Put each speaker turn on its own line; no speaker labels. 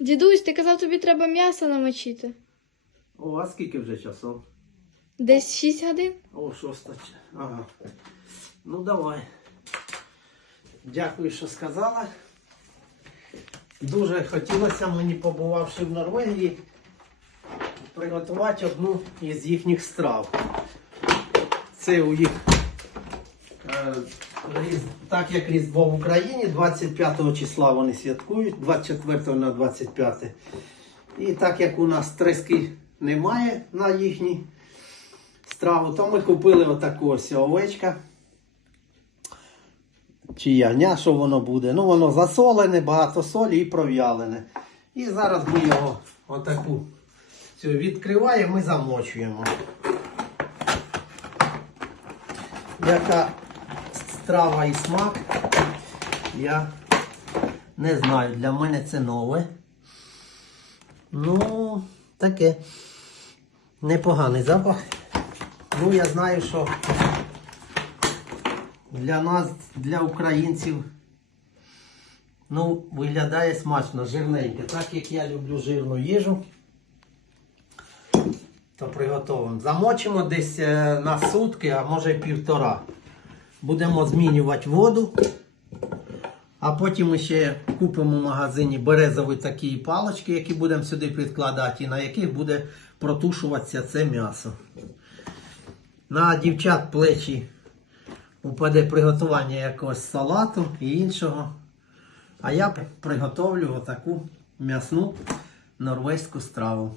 Дідусь, ти казав, тобі треба м'ясо намочити.
О, а скільки вже часов?
Десь 6 годин.
О, шоста. Ага. Ну давай. Дякую, що сказала. Дуже хотілося мені, побувавши в Норвегії, приготувати одну із їхніх страв. Це у їх, е, так як Різдво в Україні, 25 числа вони святкують, 24 на 25. І так як у нас трески немає на їхній страву, то ми купили отаку ось овечка. Чи ягня, що воно буде. Ну, воно засолене, багато солі і пров'ялене. І зараз ми його отаку цю відкриваємо і замочуємо. Яка страва і смак, я не знаю. Для мене це нове. Ну, таке. Непоганий запах. Ну, я знаю, що для нас, для українців, ну, виглядає смачно, жирненьке. Так як я люблю жирну їжу, то приготуємо. Замочимо десь е, на сутки, а може півтора. Будемо змінювати воду. А потім ще купимо в магазині березові такі палочки, які будемо сюди підкладати, і на яких буде протушуватися це м'ясо. На дівчат плечі упаде приготування якогось салату і іншого. А я приготовлю отаку м'ясну норвезьку страву.